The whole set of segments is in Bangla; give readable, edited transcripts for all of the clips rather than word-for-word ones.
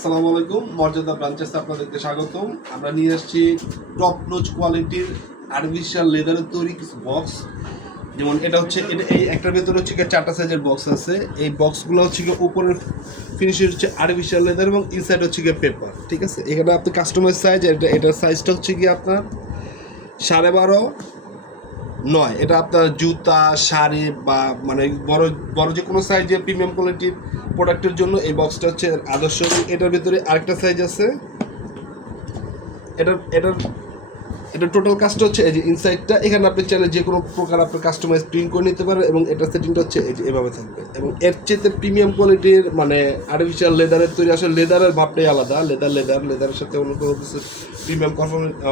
আসসালামু আলাইকুম, মর্যাদা ব্রাঞ্চেসে আপনাদেরকে স্বাগতম। আমরা নিয়ে আসছি টপ নোচ কোয়ালিটির আর্টিফিশিয়াল লেদারের তৈরি কিছু বক্স। যেমন এটা হচ্ছে এই একটার ভেতরে হচ্ছে 4টা সাইজের বক্স আছে। এই বক্সগুলো হচ্ছে উপরের ফিনিশিং হচ্ছে আর্টিফিশিয়াল লেদার এবং ইনসাইড হচ্ছে পেপার। ঠিক আছে, এখানে আপনি কাস্টমাইজ সাইজ, এটার সাইজটা হচ্ছে আপনার 12.5x9। এটা আপনার জুতা, শাড়ি বা মানে বড় বড় যে কোনো সাইজে প্রিমিয়াম কোয়ালিটির প্রোডাক্টের জন্য এই বক্সটা হচ্ছে আদর্শ। এটার ভিতরে আরেকটা সাইজ আছে। এটার টোটাল কাজটা হচ্ছে এই যে ইনসাইডটা, এখানে আপনি চাইলে যে কোনো প্রকার আপনার কাস্টমাইজ প্রিন্ট করে নিতে পারেন এবং এটার সেটিংটা হচ্ছে এই যে এভাবে থাকবে। এবং এর চেয়ে প্রিমিয়াম কোয়ালিটির মানে আর্টিফিশিয়াল লেদারের তৈরি, আসলে লেদারের ভাবটাই আলাদা। লেদারের সাথে অন্য কোনো কিছু প্রিমিয়াম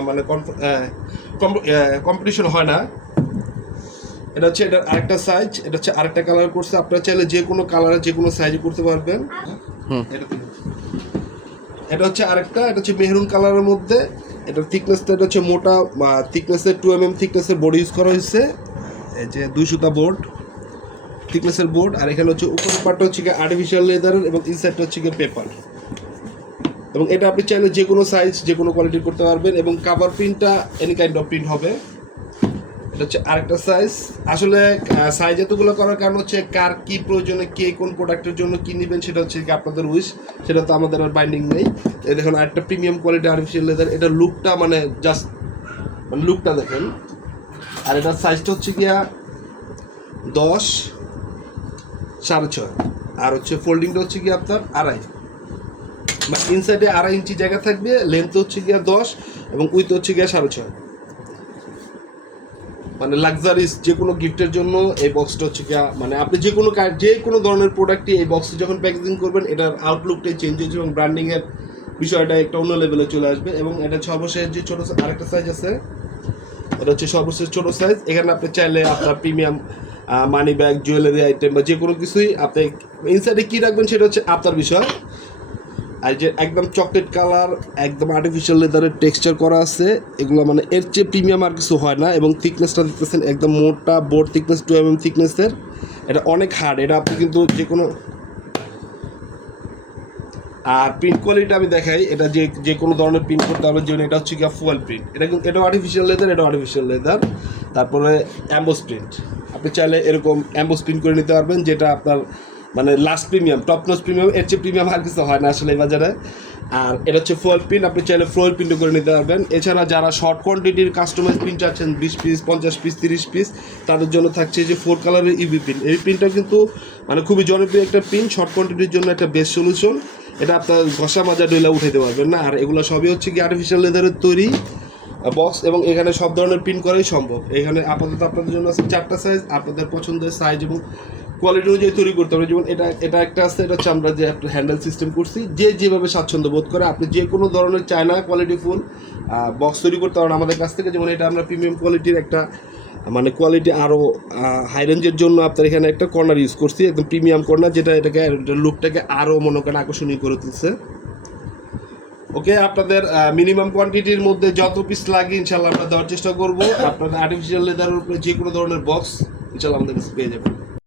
মানে কম্পিটিশন হয় না। এটা হচ্ছে এটার আরেকটা সাইজ, এটা হচ্ছে আরেকটা কালার করছে। আপনারা চাইলে যে কোনো কালারে যে কোনো সাইজে করতে পারবেন। এটা হচ্ছে আরেকটা, এটা হচ্ছে মেহরুন কালারের মধ্যে। এটার থিকনেসটা এটা হচ্ছে মোটা থিকনেসের 2mm থিকনেসের বোর্ড ইউজ করা হয়েছে। এই যে 2 সুতা বোর্ড থিকনেসের বোর্ড। আর এখানে হচ্ছে উপরের পার্টটা হচ্ছে আর্টিফিশিয়াল লেদারের এবং ইনসাইডটা হচ্ছে পেপার। এবং এটা আপনি চাইলে যে কোনো সাইজ যে কোনো কোয়ালিটি করতে পারবেন এবং কাভার প্রিন্টটা এনি কাইন্ড অফ প্রিন্ট হবে। এটা হচ্ছে আরেকটা সাইজ। আসলে সাইজ এতগুলো করার কারণ হচ্ছে কার কি প্রয়োজনে, কে কোন প্রোডাক্টের জন্য কি নেবেন সেটা হচ্ছে কি আপনাদের উইশ, সেটা তো আমাদের আর বাইন্ডিং নেই। এই দেখুন আরেকটা প্রিমিয়াম কোয়ালিটি আর্টিফিশিয়াল লেদার। এটা লুকটা মানে জাস্ট মানে লুকটা দেখেন। আর এটার সাইজটা হচ্ছে 10.5.5। আর হচ্ছে ফোল্ডিংটা হচ্ছে আপনার 2.5, মানে ইনসাইডে 2.5 ইঞ্চি জায়গা থাকবে। লেন্থ হচ্ছে 10 এবং উইথ হচ্ছে 6.5। মানে লাক্সারিস যে কোনো গিফটের জন্য এই বক্সটা হচ্ছে মানে আপনি যে কোনো ধরনের প্রোডাক্টই এই বক্সে যখন প্যাকেজিং করবেন এটার আউটলুকটাই চেঞ্জ হয়েছে এবং ব্র্যান্ডিংয়ের বিষয়টা একটা অন্য লেভেলে চলে আসবে। এবং এটা সর্বশেষ যে ছোটো আরেকটা সাইজ আছে, এটা হচ্ছে সর্বশেষ ছোটো সাইজ। এখানে আপনি চাইলে আপনার premium money bag, jewellery item বা যে কোনো কিছুই আপনি ইনসাইডে কী রাখবেন সেটা হচ্ছে আপনার বিষয়। আর যে একদম চকলেট কালার, একদম আর্টিফিশিয়াল লেদারের টেক্সচার করা আছে, এগুলো মানে এর চেয়ে প্রিমিয়াম আর কিছু হয় না। এবং থিকনেসটা দেখতেছেন একদম মোটা বোর্ড থিকনেস, 2mm থিকনেসের। এটা অনেক হার্ড। এটা আপনি কিন্তু যে কোনো আর প্রিন্ট কোয়ালিটি আমি দেখাই, এটা যে কোনো ধরনের প্রিন্ট করতে পারবেন। যেমন এটা হচ্ছে ফুয়েল প্রিন্ট, এটা কিন্তু এটাও আর্টিফিশিয়াল লেদার, তারপরে অ্যাম্বোস প্রিন্ট। আপনি চাইলে এরকম অ্যাম্বোস প্রিন্ট করে নিতে পারবেন, যেটা আপনার মানে last premium, top notch premium. এর চেয়ে প্রিমিয়াম আর কিছু হয় না আসলে এই বাজারে। আর এটা হচ্ছে ফুয়েল প্রিন্ট, আপনি চাইলে ফুয়েল প্রিন্টও করে নিতে পারবেন। এছাড়া যারা শর্ট কোয়ান্টিটির কাস্টমাইজ প্রিন্ট চাচ্ছেন 20 পিস, 50 পিস, 30 পিস, তাদের জন্য থাকছে যে 4 কালারের ইভি প্রিন্ট। এই প্রিন্টটা কিন্তু মানে খুবই জনপ্রিয় একটা প্রিন্ট, শর্ট কোয়ান্টিটির জন্য একটা বেস্ট সলিউশন। এটা আপনার ঘষা মাজা ডইলা উঠাইতে পারবেন না। আর এগুলো সবই হচ্ছে আর্টিফিশিয়াল লেদারের তৈরি বক্স এবং এখানে সব ধরনের প্রিন্ট করাই সম্ভব। এখানে আপাতত আপনাদের জন্য আছে 4টা সাইজ, আপনাদের পছন্দের সাইজ এবং কোয়ালিটি অনুযায়ী তৈরি করতে হবে। যেমন এটা একটা আছে, এটা হচ্ছে আমরা যে একটা হ্যান্ডেল সিস্টেম করছি, যেভাবে স্বাচ্ছন্দ্য বোধ করে আপনি যে কোনো ধরনের চায়না কোয়ালিটি ফুল বক্স তৈরি করতে পারেন আমাদের কাছ থেকে। যেমন এটা আমরা প্রিমিয়াম কোয়ালিটির একটা মানে কোয়ালিটি আরও হাই রেঞ্জের জন্য আপনার এখানে একটা কর্নার ইউজ করছি, একদম প্রিমিয়াম কর্নার, যেটা এটাকে লুকটাকে আরও মনে করেন আকর্ষণীয় করে তুলছে। ওকে, আপনাদের মিনিমাম কোয়ান্টিটির মধ্যে যত পিস লাগে ইনশাল্লাহ আমরা দেওয়ার চেষ্টা করবো। আপনাদের আর্টিফিশিয়াল লেদারের উপরে যে কোনো ধরনের বক্স ইনশাল্লাহ আমাদের কাছে পেয়ে যাবেন।